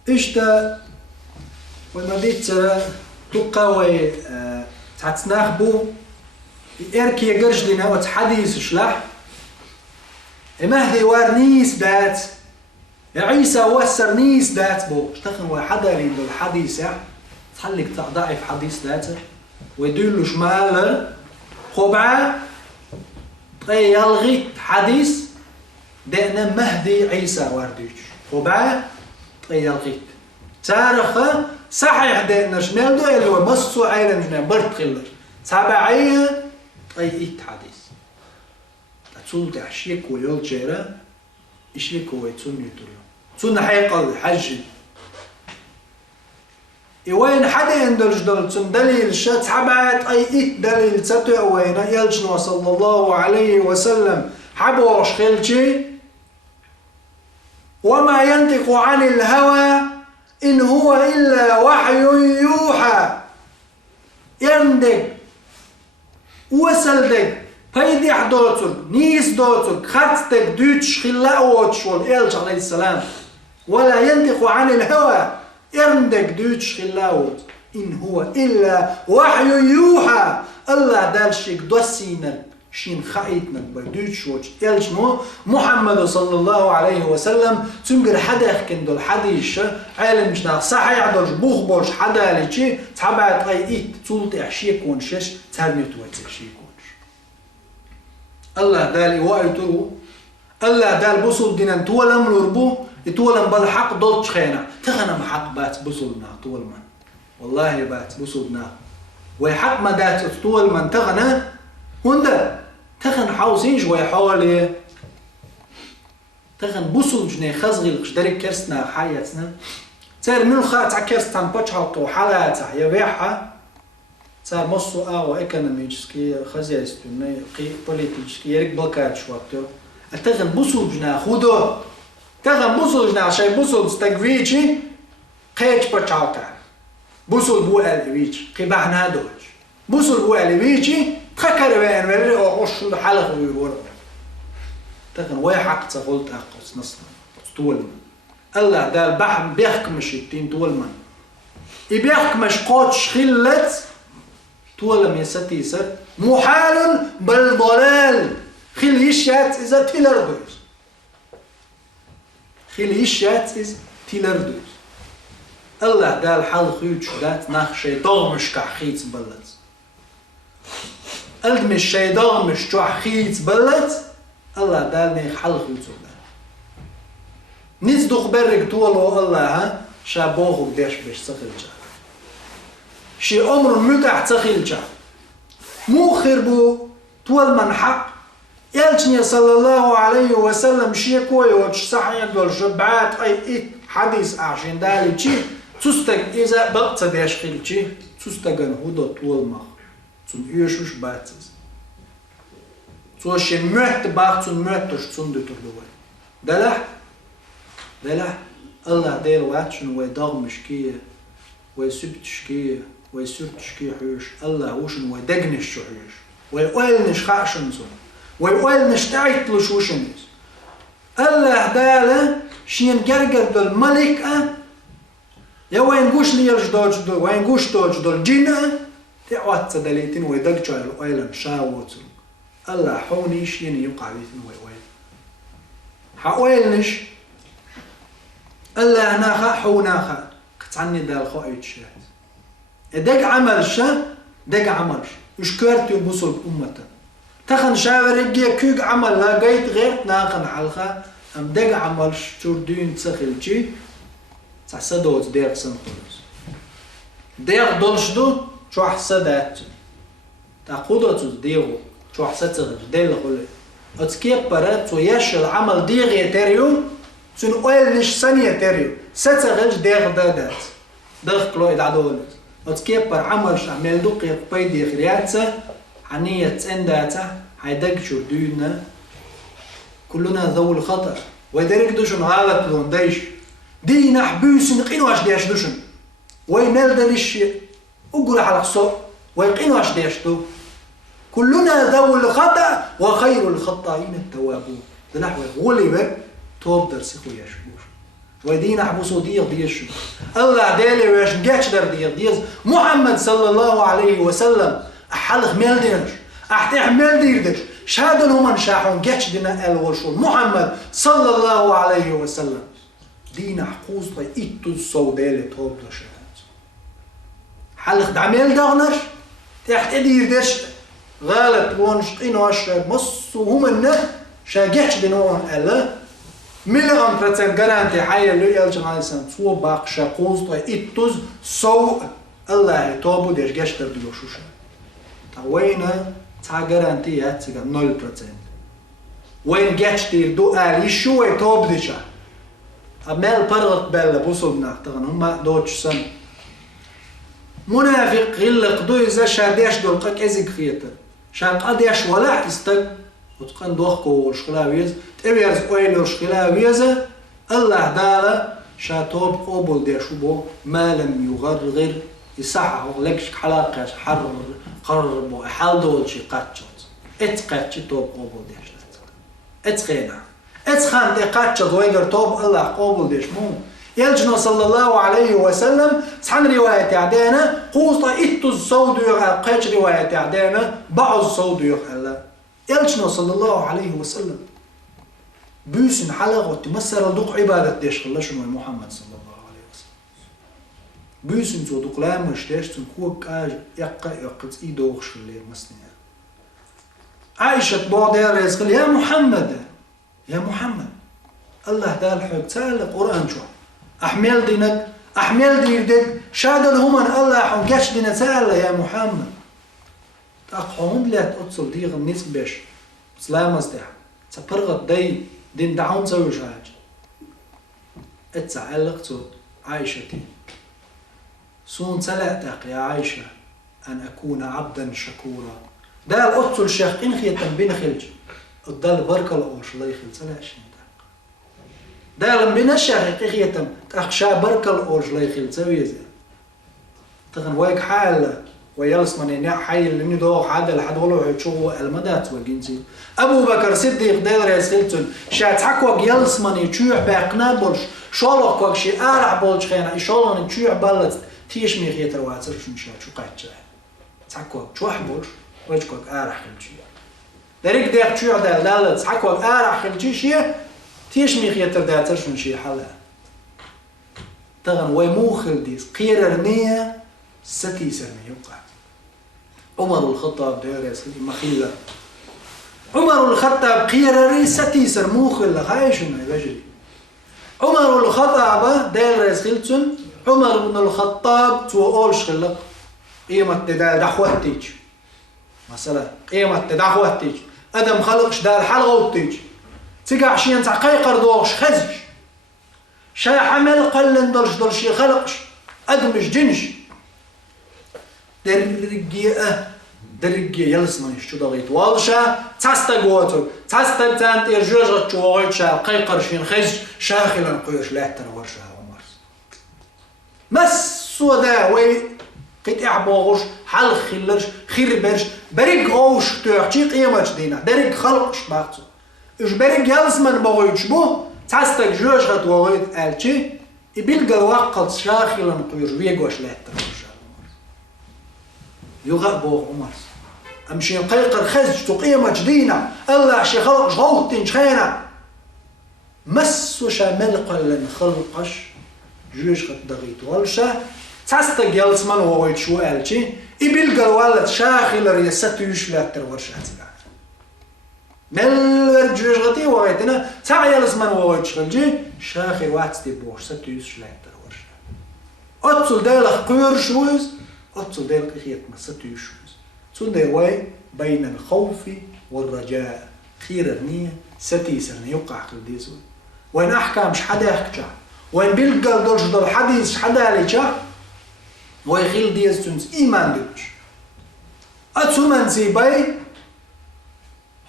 إشتا وما ديت تقاوي تعتناخبو إركي يقرج لنا وتحديث شلح مهدي وار نيس دات عيسى وسر نيس دات بو اشتخن واحدة لين دول حديث تحلق ضعيف حديث دات ويدولو شمال خبعة يلغي حديث دقنا مهدي عيسى وارديش خبعة يلغي تاريخ صحيح دقنا شنال دو اللي هو مصو عيلم شنال برد خلر تابعية إيت حديث تقول تعشيك ويول جيرا إشيك ويتون يتولو تون حقيقة الحج وين حدا يندرج دل تون دليل شات حبات أي إيت دليل تتو وين يلجنو صلى الله عليه وسلم حبوش خلشي وما ينطق عن الهوى إن هو إلا وحي يوحى يندق وصلدق فيديح دوتك نيس دوتك خطتك دوتش خلاوت شول إلج عليه السلام ولا ينطق عن الهوى يندق دوتش خلاوت إن هو إلا وحي يوحى الله دالشيك دوسينك شين خايتنا بدوتش وش إلجنو محمد صلى الله عليه وسلم تنقر حدا يحكن دول حديش عالم مشنا صحيح دولش بوخ بولش حدا ليشي تحبعت أي إيت تولت إحشيك ونشش ترميت وتحشيك الله دال يوأيترو الله دال بوصل دينان تولم لربو يتولم بالحق دولتش خينا تغنم حق بات بوصلنا طول من والله بات بوصلنا ويحق ما دات طول من تغنى هندا تغن حوزين شوي حوالي تغن بوصل جني خزغي القشدري كرسنا حياتنا تار ملخا تاع كرستان باتشالطو حالاتها يبيعها تار مصو او ايكونوميسكي خزيستوني قي بوليتيكي يرك بلكات شواتو تغن بوصل جنا خودو تغن بوصل جنا شي بوصل ستاغويتشي قيتش باتشالطا بوصل بو الويتش قي بحنا دوج بوصل بو الويتشي تخكر بين وري او شو حلق ويور تكن واي حق تقولت اقص نص طول الله دال بحم بيحكمش التين طول من يبيحكمش قوتش خلت طول ما يستي ست محال بالضلال خل يشات إذا تلردوز خل يشات إذا تلردوز الله دال حال خيوت شدات نخشي ضغمش كحخيت بلد قلت مش شي ضغمش كحخيت بلد الله دال نيخ حال خيوت شدات نصدق برك طول الله ها شابوه بديش بيش تخيل جا شي عمر متع تخيل جا مو خربو طول من حق يلجني صلى الله عليه وسلم شي كوي وش صحيح دول شبعات اي حديث عشان دالي شي تستق إذا بقت ديش خيل شي تستقن هودا طول مخ تون يوشوش باتز توشين مهت باق تون مهتش تون دتر دوال دلح الله دير واتشن ويدغمش كيه ويسبتش كيه ويسرتش كيه حيوش الله وشن ويدقنش حيوش ويقولنش خاشن زون ويقولنش تعيطلش وشنز الله داله شين قرقر دول ملكة يا وين قوش لي يلجدوش دول وين قوش دوش دول جنة تعوات تدليتين ويدقجوا القيلن شاوتن الله حوني شين يقع بيتن ويقول حقولنش الله ناخا حوناخا قطعني دال خايت شات دق عمل شا دق عملش مش كارتي وبصل أمته تخن شاور يجي كوك عمل لا جيت غير ناخن حلقة أم دق عملش تردين تسخلشي تحسدوت دير سنخلص دير دولشدو شو حسدات تأخذت ديرو شو حسدت دير خلي أتكيب برات ويش العمل دير يتريو سن أول نش ثانية تريو ستغلش دير دادات دخلوا يدعدول أتكيب بر عمل شعمل دوق يقبي دي خرياتة عنية تنداتا هيدق شو دينا كلنا ذو الخطر ويدرك دوشن غالط لون ديش دينا حبوسن قينواش ديش دوشن وينال دليش أقول على الصوت ويقينواش ديش دو كلنا ذو الخطأ وخير الخطائين التوابون ده نحو غلبة توب درسي خويا شبوش ويدينا حبوسو ديش الله دالي ويش جاتش در ديش محمد صلى الله عليه وسلم أحلق ميل ديرش أحتاح ميل ديردش شهادن هما نشاحون جاتش دينا الوشون محمد صلى الله عليه وسلم دينا حقوز طي إتو الصودالي توب درشهات حلق دعميل دغنش تحت ديردش غالط وونش قينوش مصو هما النه شاجاتش دينوان ألا مليون برسنت جارانتي حي اللي يلجن على سنة سو باق شاقوز طي إتوز سو الله توبو ديش جاش تردو شوشة وين تا جارانتي ياتيجا 0%. وين جاش تردو آلي شو توب ديشا أمال برغت بلا بوصلنا طبعا هما دوتش سنة منافق غلق دو إذا شاديش دولقك إزيك خيطة شاق أديش ولا استق وتقن دوخكو وشخلاويز تبيرز قويل وشخلاويز الله دالا شاتوب قبول ديشو بو ما لم يغرغر يصحح لكش حلاقة قربو حال دولشي قاتشوت اتقاتشي توب قبول ديش اتقينا اتخان دي قاتشوت ويقر توب الله قبول ديش مو يلجنا صلى الله عليه وسلم سحن رواية عدانا قوصة إتو الصود يغال قيش رواية عدانا بعض الصود يغال يلجنا صلى الله عليه وسلم بيسن حلقة وتمثل دوق عبادة ديش خلاشن محمد صلى الله عليه وسلم بيسن تو دوق لا مشتاش تنكوك آج يقا يقص إيدوغش اللي مسنيا عائشة بعض يرزقل يا محمد يا محمد الله دال حق تعالى القرآن شو أحمل دينك أحمل دينك شادل همان الله حنكش دينك تعالى يا محمد تأقهم لا تأتصل ديغ الناس بيش سلام أصدح تبرغت دين دعون سوي شاج اتسعلق صوت عائشتي سون سلعتك يا عائشة أن أكون عبدا شكورا ده الأتصل شيخ إن خيطا بين خلج الضل بركة الأوش الله يخل سلعشين ده لما بنشأ حقيقة أخشى بركة الأوج لا يخيل سويزة تغن وايك حال ويلس من ينع حي اللي ندوه حد لحد ولو يشوفوا المدات وجنسي أبو بكر صديق داير يسلتون شات حكوا يلس من يشوع باقنابلش شالق كوك شي آرح بولش خينا إشالون تشوع بلت تيش ميخ يترواتر شنشا شو قاتشا تحكوك تشوح بولش وجهك آرح خلشي دريك ديك تشوع دالت تحكوك آرح خلشي شي تيش ميخ يترداتر شنشي حلا تغن ويموخل ديس قيررنية ستي سرمي يوقع عمر الخطاب دارس مخيلة عمر الخطاب قيرري ستي سر موخل لخايشن يبجري عمر الخطاب دارس خلتن عمر بن الخطاب تو أولش خلق قيمة دعوتيج مثلا قيمة دعوتيج أدم خلقش دار حلقة وتيج تقع شي انت قيقر دوغش خزش شا حمل قلن دلش خلقش أدمش جنش درجية يلسمن شو ضغيط والشا تاستا قوتو تاستا تانت إرجوجة جوغيت شا قيقر شين خزش شاخلا قيوش لا تنورشا عمرس مس ودا وي قيت اعبوغش حل خلرش خيربرش بريق اوش تيحتي قيمة دينا دريق خلقش باقتو إش بريق يلسمن بغيتش بو تاستا جوجة دوغيت ألتي يبيلقى الوقت شاخلا قيوش ويقوش لا تنورشا يغاب بوغ عمرس أمشي قيقر خزج تقيمة جدينا الله شي خلقش غوتين شخينا مسو شامل قلن خلقش جوج قد دغيت والشا تاستا جلس من وغيت شو ألتي يبيلقى الوالد شاخل ريستو يشلا ترورشات مل جوج غتي وغيتنا تا جلس من وغيت شغلجي شاخل واتستي بوش ستو يشلا ترورشات أتصل دالخ قير شوز أتصل دالك خيط ما ستو يشوز تندر واي بين الخوف والرجاء خير النية ستي سرني يوقع قلديزو وين أحكام مش حدا يحكي وين بيلقى دولش دول حديث حدا ليشا ويخيل ديز تنس إيمان دوش أتسو منسي باي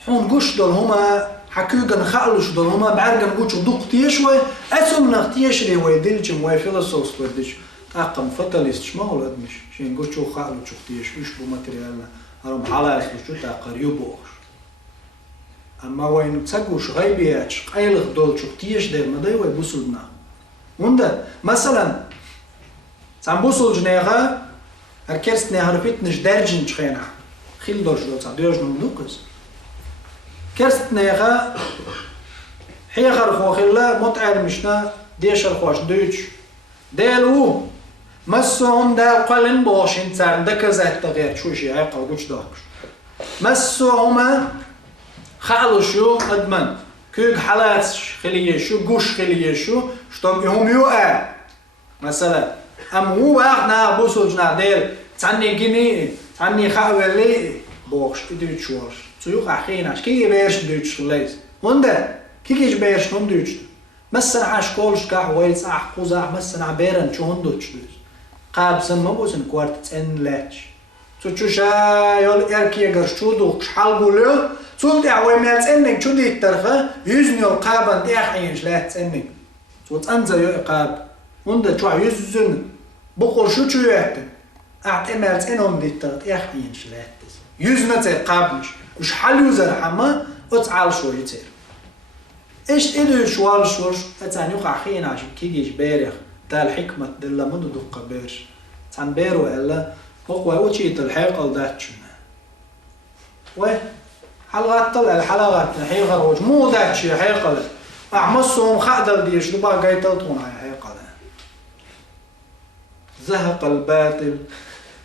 حون قوش دول هما حكوغن خالوش دول هما بعرقن قوش دوق تيشوي أتسو من تيشري ويدلجم ويفيلسوس ويدلش أقم فتليست ما هو لدمش شين قوش شو خالو شو تيش يشبو ماتريالنا هرم حالا يسلو شو تاقر يبوغش أما وين تساقوش غيبياتش قيلغ دول شو تيش دير مداي ويبوسلنا وندا مثلا سامبوسل جنيغا هركرست نهاربيت نش درجن تخينا خيل دولش دول صديوش نمدوكس كرست نهارا حيخر خوخيلا متعال مشنا ديشر خوش دوش ديلو مسوهم دا قلن بوشين تسان دكا زهت تغير شو شي عيقا وقوش داكش مسوهما خالو شو أدمن كوك حالات خليه شو قوش خليه شو شتوم يهم يوقع مثلا أم هو أخنا بوسو جنا ديل تعني جيني تعني خاولي بوخش إدوش شوش تيوق أخيناش كي بيرش دوش خليز هندا كيش بيرش هم دوش مثلا عشكولش كح ويلس أحقوزا مثلا بيرن شو هندوش دوش قاب سما بوسن كوارت تن لاتش تو شا يول إركي قرشو دوش حلقولو تولد أعوي مالت إنك شو دي الترخة يزني القابن دي أخينش لات إنك تولد أنزل يو إقاب هندا شو يزن بقول شو يعتن أعتملت إنهم دي الترخة أخينش لات يزنة تقابلش وش حل يوزر حما أتعال شو يتير إيش إدو شوال شوش أتعني يقع خين عشان كيجيش باريخ تال حكمة دلا مدو دقة بيرش تان بيرو إلا هو وشيت الحيقة لداتشنا ويه حلقات طلع الحلقات الحيقة روج مو داتشي حيقة له أعمصهم خادل ديش دبا قايتلتون هاي حيقة له زهق الباطل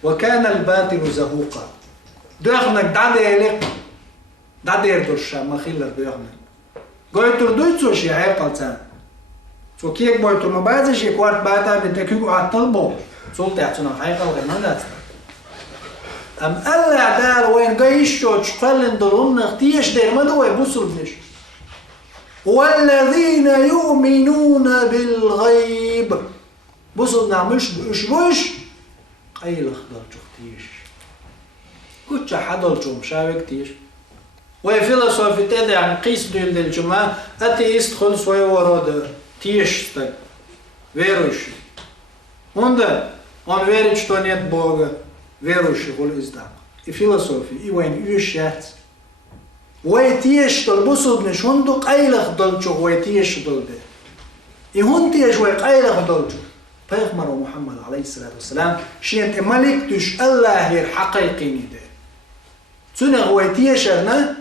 وكان الباطل زهوقا دوغنك دادي يليق دادي يردوش ما خيلر دوغنك قايتر دويتسو شي حيقة تان سو كيك بويتر مبازي شي كوارت باتا بنتكيكو عطلبو سولت يعطونا حيقة وغيرنا داتنا أم ألا دال وين قيشو تشقلن دلون نختيش دير مدو يبوسوا بنش والذين يؤمنون بالغيب بوسوا نعمش بوش قيل اخضر تختيش كوتش حدل جو مشاوك تيش وفيلسوفي تيدا يعني قيس ديل ديل جماعة أتيست خلص ويورود تيش ستك ويروش هندا он верит, что нет Бога, верующий в издам. И философия, и войн, и счастье. ويتيش دل بسود نشوندو قيلخ دل جو ويتيش دل ده يهون تيجوي قايلة غدولجو بيغمر محمد عليه الصلاة والسلام شينت ملك تش الله الحقيقي ندير تنغ ويتيشرنا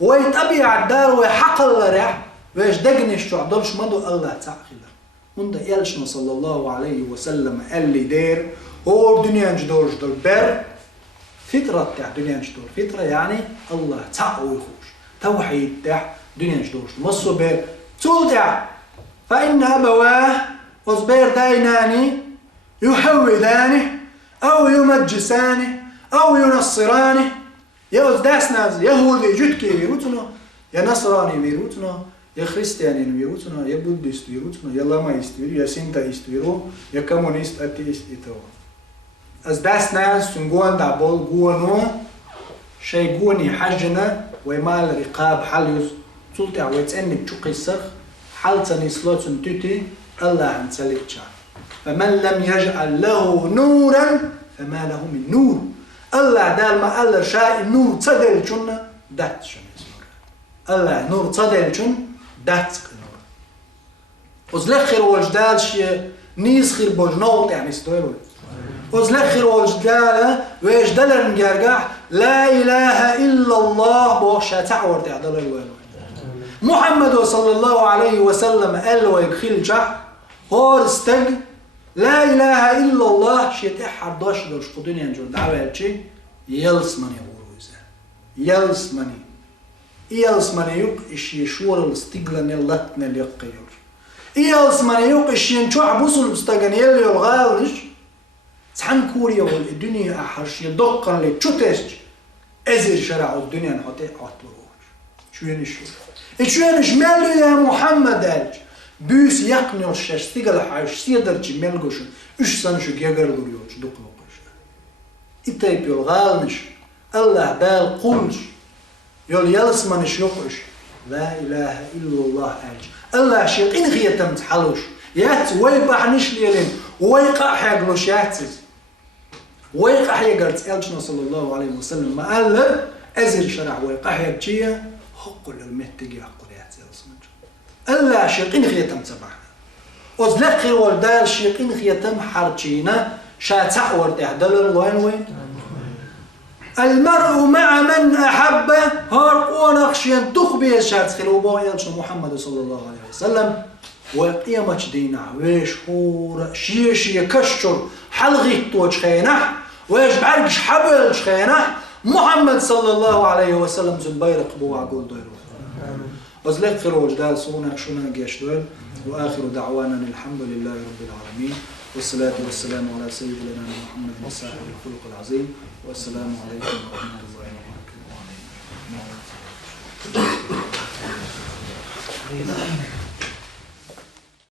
ويتأبيع الدار ويحق الله رح ويش دقنش تعدلش مدو الله تعقيدا هندا يلشنا صلى الله عليه وسلم قال لي دير هو الدنيا جدور جدور بر فطرة تاع دنيا جدور فطرة يعني الله تعقوي خوش توحيد تاع دنيا جدور مصو بر تودع فإن أبواه وصبير دايناني يحودانه أو يمجسانه أو ينصرانه يا أزداس ناز يهودي جدكي بيروتنا يا نصراني بيروتنا يا خريستياني بيروتنا يا بوديست بيروتنا يا لامايست بيرو يا سينتايست بيرو يا كومونيست أتيست إترو أزداس ناس تنقون دعبول قوانو شي قوني حجنا ويمال رقاب حليوس تلتع ويتسأنك تشقي السرخ حالتني سلوتن تتي الله عن سليتشا فمن لم يجعل له نورا فما له من نور الله دال ما الله شاء نور تصدل جن دات شن الله نور تصدل جن دات نور وزلخر وجدال شيء نيس خير بوجنوط يعني ستويرو وزلخر وجدال ويجدل نجرجح لا إله إلا الله بوشة تعور تعدل الوالو محمد صلى الله عليه وسلم قال ويدخل جع هور استج لا إله إلا الله شيء أحد داش دوش قدني ينجر دعوة شيء يلسمني وروزه يلسمني يق إيش يشور الاستقلال يلتنا اليقير يلسمني يق إيش ينشوع بوصل بستجن يلي الغالش سحن كوريا والدنيا أحرش يدقن لتشوتش أزر شرع الدنيا نحطه عطلوش شو ينشوف إيش مالي يا محمد ألج بيس يقنيوش شستيقل حاش سيدرج ملقوش إيش سنشو جيجر لوريوش دقلوش إتايب يلغالنش الله دال قلش يلسمنش يقش لا إله إلا الله ألج الله شيء إن غيتم تحلوش يات ويبح نشليلين ويقع حيقلوش ياتز ويقع حيقرت ألجنا صلى الله عليه وسلم ما قال أزر شرع ويقع حيقجيه حق للمهتجي عقليات يلسمنش الله شيقين خيتم سبحنا وزلقي والدال شيقين خيتم حرجينا شاتع ورتعدل الوين وين المرء مع من أحبه هارقون أخشين تخبيه شاتخل وبايلش محمد صلى الله عليه وسلم وقيمة دينا ويش هور شي كشر حلغي توج خينح ويش بعرقش حبل خينح محمد صلى الله عليه وسلم زنبيرق بو عقول ديرو وزلق خروج دال صونا شونا جيش دول وآخر دعوانا الحمد لله رب العالمين والصلاة والسلام على سيدنا محمد صاحب الخلق العظيم والسلام عليكم ورحمة الله وبركاته.